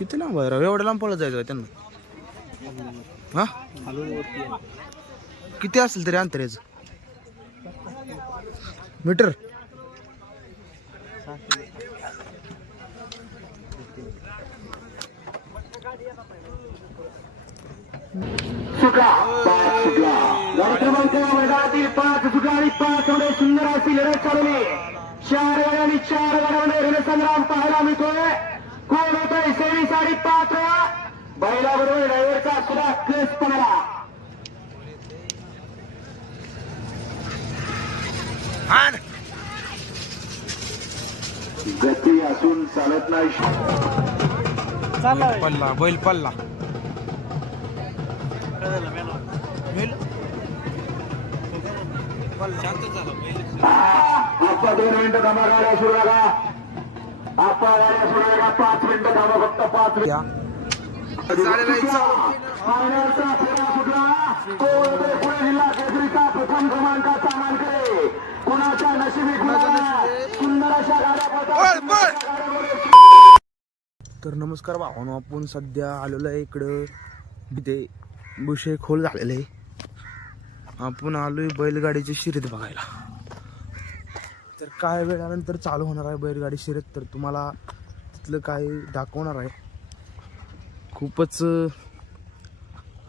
किती लांब आहे राव? एवढ्या लांब पळत जायचं त्यांना? हा, किती असेल तरी अंतर याचं मीटर? पाच सुटला आणि 5 एवढे सुंदर अशी लढत चालवली. 4 गाड्या आणि 4 गाड्यामध्ये रणसंग्राम पाहायला मिळतोय. कोण होतोय सेमी 5.5 बैलाबरोबर ड्रायव्हरचा सुद्धा क्लेस पडला. गती असून चालत नाही. पल्ला बैल पल्ला आपा 2 मिनिटं थांबा. गाड्या सुरू करा. आपा गाड्या सुरू करा. 5 मिनिटं थांबा. फक्त 5 मिनिटं. पाण्याचा फेरा सुटला. पुणे जिल्हा केसरीचा प्रथम क्रमांकाचा मानकरी. कुणाच्या नशिबी सुंदर अशा गाड्या. तर नमस्कार भावांनो, आपण सध्या आलेलो आहे इकडं. तिथे विषय खोल झालेला आहे. आपण आलोय बैलगाडीची शर्यत बघायला. तर काय वेळानंतर चालू होणार आहे बैलगाडी शर्यत, तर तुम्हाला तिथलं काय दाखवणार आहे. खूपच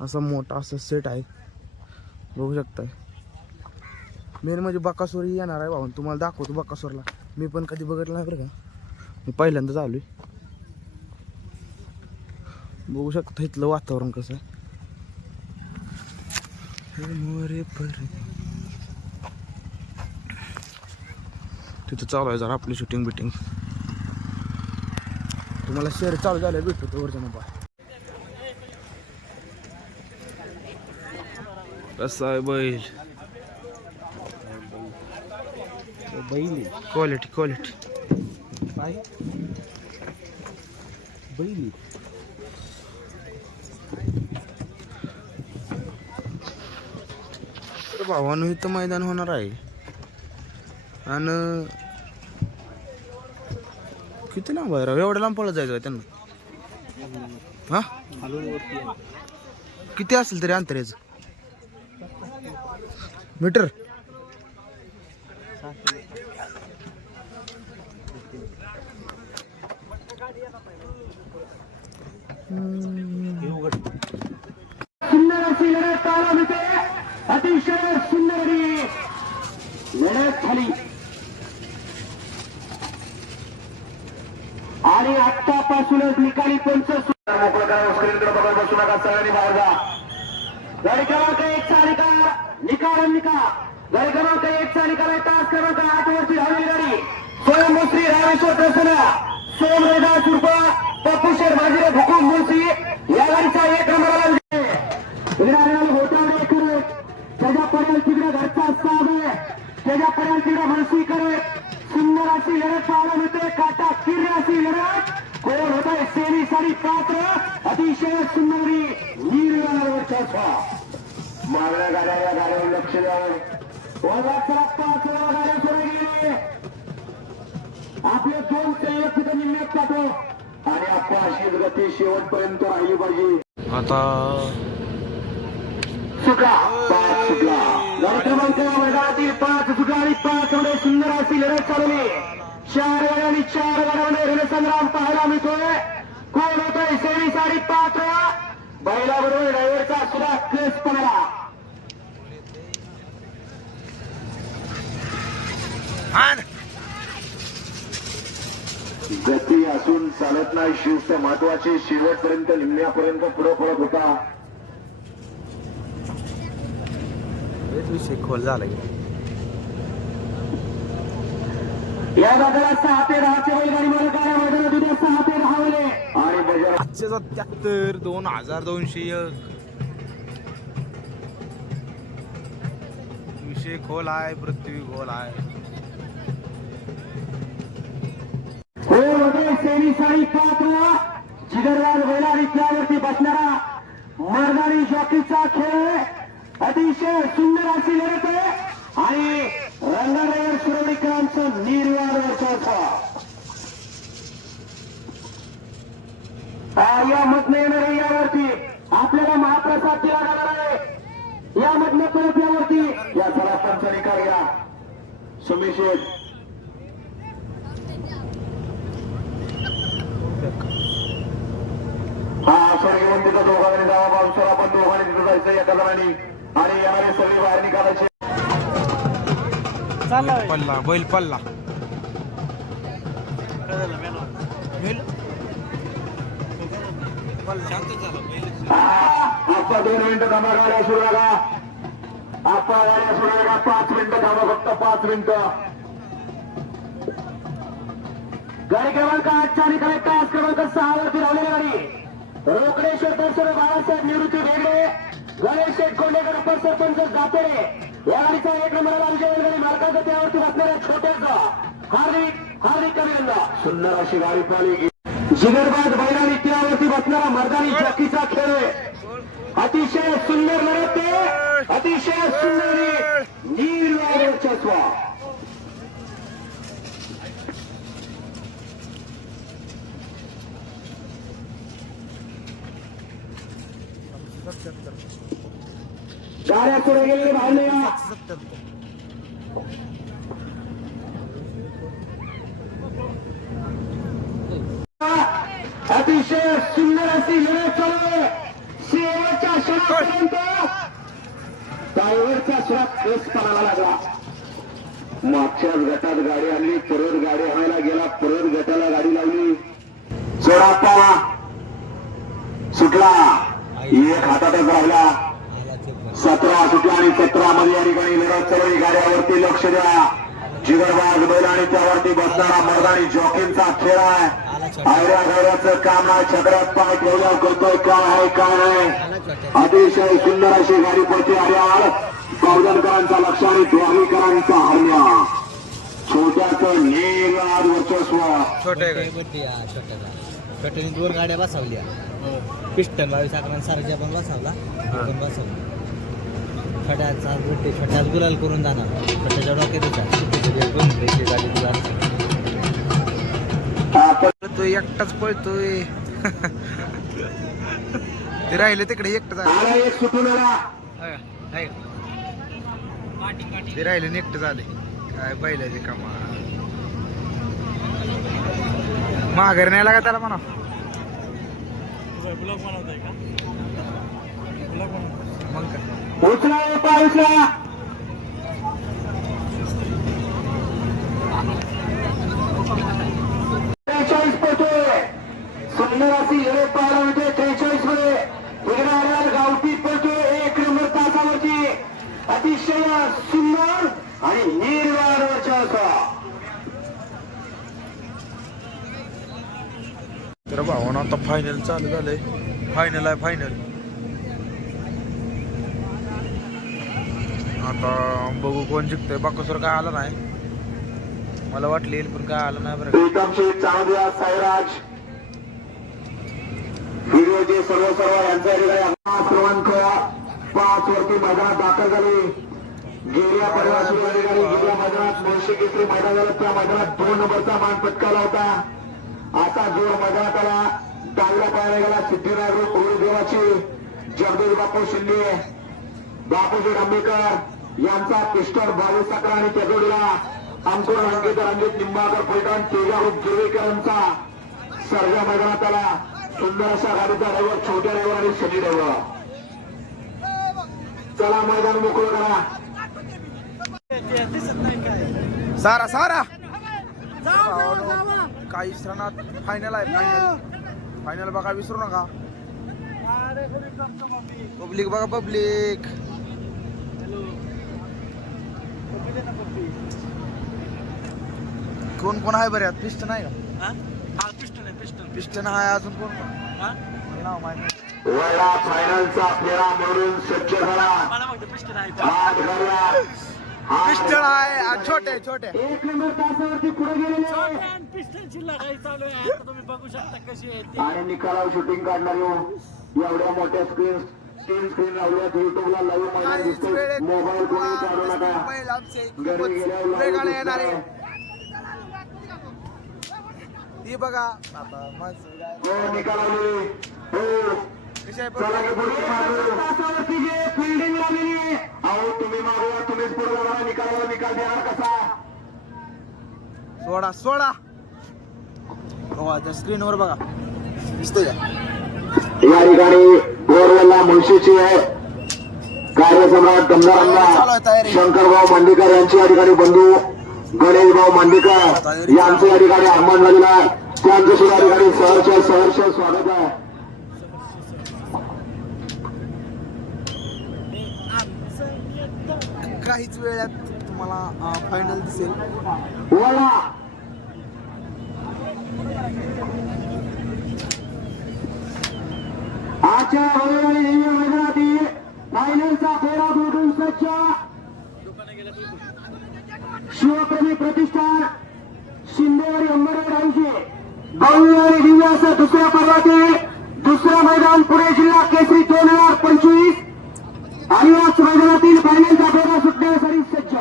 असा मोठा असा सेट आहे, बघू शकताय. मेन म्हणजे बकासूरही येणार आहे भाऊन, तुम्हाला दाखवतो बकासूरला. मी पण कधी बघितलं नाही बरं का, मी पहिल्यांदाच आलोय. बघू शकता इथलं वातावरण कसं आहे. तिथं चालू आहे जरा आपली शूटिंग बिटिंग. तुम्हाला शेअर चालू झालं भेटतो वरच्या मोबाईल. कसा आहे बैल? बैल क्वालिटी क्वालिटी बैल. तर भावानं इथं मैदान होणार आहे. आणि किती लांब आहे राव? एवढ्या लांब पळत जायचं त्यांना? हा, किती असेल तरी अंतर याचं मीटर? सुंदर अशी लढत पाहायला मिळते. अतिशय सुंदर लढत झाली. आणि आतापासूनच निकाली पंच बघत बसू नका. सगळ्यांनी बाहेर जा. गाडी क्रमांक 1 चा निकाल गाडी क्रमांक 1 चा निकाल आहे. तास क्रमांक 8 वरती धावलेली गाडी स्वयंश्री रामेश्वर प्रसन्न सोमरेदा सुर्प पप्पूशेर बाजीरे भुकुम मुळशी या गाडीचा 1 नंबर होता करत. त्याच्या पर्यंत तिकडे घरचा साब आहे. त्याच्या पर्यंत तिकडे म्हणशी करत. सुंदर अशी लढत पाहायला मिळते. काटा किर्र अशी लढत. कोण होत आहे सेमी 5.5 अतिशय सुंदरी नीरवरचा मागण्या गाड्या. या गाड्यावर लक्ष द्यावं. 5 गाड्या सुरू गेले. आपले 2 संयोग तिथे निम्म्यात जातो. आणि आपण अशीच गती शेवटपर्यंत राहिली पाहिजे. आता सुटला 5 सुटला. गाडी क्रमांक मैदानातील 5 सुटला आणि 5 एवढे सुंदर अशी लढत चालवली. 4 गाड्या आणि 4 गाड्यामध्ये रणसंग्राम पाहायला मिळतोय. कोण होतोय सेमी 5.5 बैलाबरोबर ड्रायव्हरचा सुद्धा क्लेस पडला. गती असून चालत नाही. शिस्त महत्वाची. शेवटपर्यंत निम्म्यापर्यंत पुढे पडत होता. विषय खोल झाला. या बाजारात 6 ते 10 चे बैलगाडी मालकांना मैदानात उद्या 6 ते 10 वेळे. आणि बाजार 573 2201. विषय खोल आहे, पृथ्वी खोल आहे. सेमी 5.5 जिगरराज बैलाडी त्यावरती बसणारा मर्दानी जॉकीचा खेळ. अतिशय सुंदर अशी लढत आहे. आणि रंगारायर सुरवणीकरांचं निर्वाळ वर्चस्व. यामधनं येणार आहे यावरती आपल्याला महाप्रसाद दिला जाणार आहे यामधनं परत यावरती या सरासरचा निकाल घ्या सुमेश शेठ. हा आसर घेऊन तिथं दोघांनी जावा बाउन्सर आपण दोघांनी तिथं जायचं एका जणांनी आणि येणारे सगळे बाहेर निघालायचे. पल्ला बैल पल्ला आपा 2 मिनिटं थांबा गाड्या सुरू लागा आपा गाड्या सुरू लागा 5 मिनिटं थांबा फक्त 5 मिनिटं. गाडी क्रमांक 8च्या निकाल तास क्रमांक 6 वरती लावलेली गाडी रोकडेश्वर परिसर बाळासाहेब निवृत्ती वेगळे गणेश शेठ कोंडेकर अपर सरपंच जातोरे या गाडीचा 1 नंबरला गाडी मार्गाचं त्यावरती बसणाऱ्या छोट्याचं हार्दिक अभिनंदन. सुंदर अशी गाडी पाहिली जिगरबाज बैलांनी त्यावरती बसणारा मर्दानी जॉकीचा खेळ अतिशय सुंदर लढत अतिशय सुंदर निर्वाचस्व. गाड्या सुरू गेलेले बाहेर नाही या. अतिशय सुंदर अशी लढत चालू आहे शेवटच्या क्षणापर्यंत ड्रायव्हरचा सुरात केस पडायला लागला. मागच्याच गटात गाडी आणली परत गाडी आणायला गेला परत गटाला गाडी लावली सोडापा सुटला एक हातातच राहिला 17 सुटला आणि 17 मध्ये या ठिकाणी लढत चालू गाड्यावरती लक्ष द्या. जिगरबाज बैल आणि त्यावरती बसणारा मर्दानी जॉकींचा खेळ आहे. आयऱ्या गाड्याचं काम आहे छकड्यात पाय ठेवल्यावर करतोय काय आहे काय नाही. अतिशय सुंदर अशी गाडी पडते आर्यावर पावदनकरांचा लक्ष आणि द्वारीकरांचा हरण्या छोट्याचं निर्वाद वर्चस्व. छोट्याने 2 गाड्या बसवल्या पिस्टन 22 अकरा सारख्या पण बसवला पण बसवला छोट्याचा गोटे छोट्याच गुलाल करून जाणार छोट्याच्या तो एकटाच पळतोय ते राहिले तिकडे एकटं एक सुटून आला ते राहिले आणि एकटं झाले काय बैलाचे कामा माघारी नाही लागा त्याला म्हणा मग काय उचला पाऊसला सुंदर अशी लढत पाहायला मिळते 43 मध्ये उघड्यावर गावठी पडतोय 1 नंबर तासावरती अतिशय सुंदर आणि निर्वाण वर्चस्व. तर भावानं आता फायनल चालू झालंय फायनल आहे फायनल. आता बघू कोण जिंकतोय बाकसवर काय आलं नाही मला वाटलं येईल पण काय आलं नाही बरं. प्रीतम शेठ चांगल्या साईराज व्हिडिओचे सर्व यांचा क्रमांक 5 वरती मैदानात दाखल झाले. गेल्या परिवाराची गाडी गेल्या मैदानात मुळशी केसरी मैदान झालं त्या मैदानात 2 नंबरचा मान पटकावला होता. असा जोर मैदानात आला डावीला पाहायला गेला सिद्धिराज देवाची जगदीश बापू शिंदे बापूजी आंबेकर यांचा पिस्टन 22 अकरा आणि त्या जोडीला अंकुर रंजित निंबाळकर पैठण तेजारूप गिरवेकरांचा सर्जा मैदानात आला. सुंदर अशा गाडीचा ड्रायव्हर छोट्या ड्रायव्हर आणि शनी ड्रायव्हर. चला मैदान मोकळं करा. सारा सारा काही क्षणात फायनल आहे फायनल फायनल बघा विसरू नका. पब्लिक बघा पब्लिक कोण कोण आहे बरं यात पिस्टन आहे का पिस्टन आहे अजून कोण नाव माहिती वळला फायनलचा फेरा मोडून सज्ज झाला. पिस्टन आहे छोटे छोटे 1 नंबर तासावरती पुढे गेलेले पिस्टनची लढाई चालू आहे आता तुम्ही बघू शकता कशी आहे ती. आणि निकालावर शूटिंग काढणार एवढ्या मोठ्या स्क्रीन 3 स्क्रीन लावल्यात युट्यूबला लाईव्ह मैदान दिसतोय. मोबाईल कोणी काढू नका घरी गेल्यावर ही बघा आता मस्त हो निकालावली हो कशी आहे चला की पुढची बाजू तासावरती जे फिल्डिंग लागलेली आहे अहो तुम्ही मागवा तुम्हीच पुढे जाणार निकालावर निकाल देणार कसा सोडा सोडा हो आता स्क्रीनवर बघा दिसतोय का या ठिकाणी बोरवला मुळशीची आहे कार्यसम्राट गंगारामला शंकरभाऊ मांडेकर यांची या ठिकाणी बंधू गणेशभाऊ मांडेकर यांचं या ठिकाणी आगमन झालेलं आहे त्यांचं सुद्धा या ठिकाणी सहर्ष स्वागत आहे काहीच वेळात तुम्हाला फायनल दिसेल बोला आजच्या रविवारी मैदानातील फायनलचा फेरा जोडून सज्ज शिवप्रेमी प्रतिष्ठान शिंदेवाडी अंबरवाडी यांचे भव्य आणि दिव्य असं दुसऱ्या पर्वातील दुसरं मैदान पुणे जिल्हा केसरी 2025 आणि याच मैदानातील फायनलचा फेरा सुटण्यासाठी सज्ज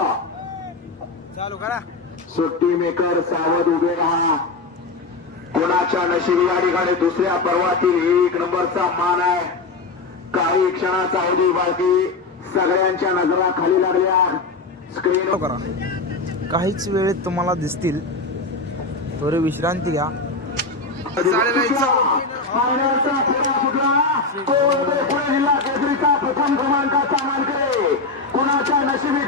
चालू करा सुट्टी मेकर सावध उभे राहा कोणाच्या नशिबी या ठिकाणी दुसऱ्या पर्वातील 1 नंबरचा मान आहे काही क्षणाचा अवधी बाकी सगळ्यांच्या नजरा खाली लागल्या स्क्रीन करा काहीच वेळेत तुम्हाला दिसतील थोडी विश्रांती घ्या फायनलचा फेरा सुटला कोण ते पुणे जिल्हा केसरीचा प्रथम क्रमांकाचा मानकरी कुणाच्या नशिबी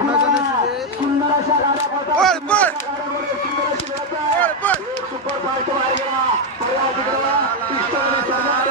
सुंदर अशा गाड्या पळतात सुंदर अशी लढत एक सुपर फास्ट बाहेर गेला पहिला जिंकला पिस्टन सरदार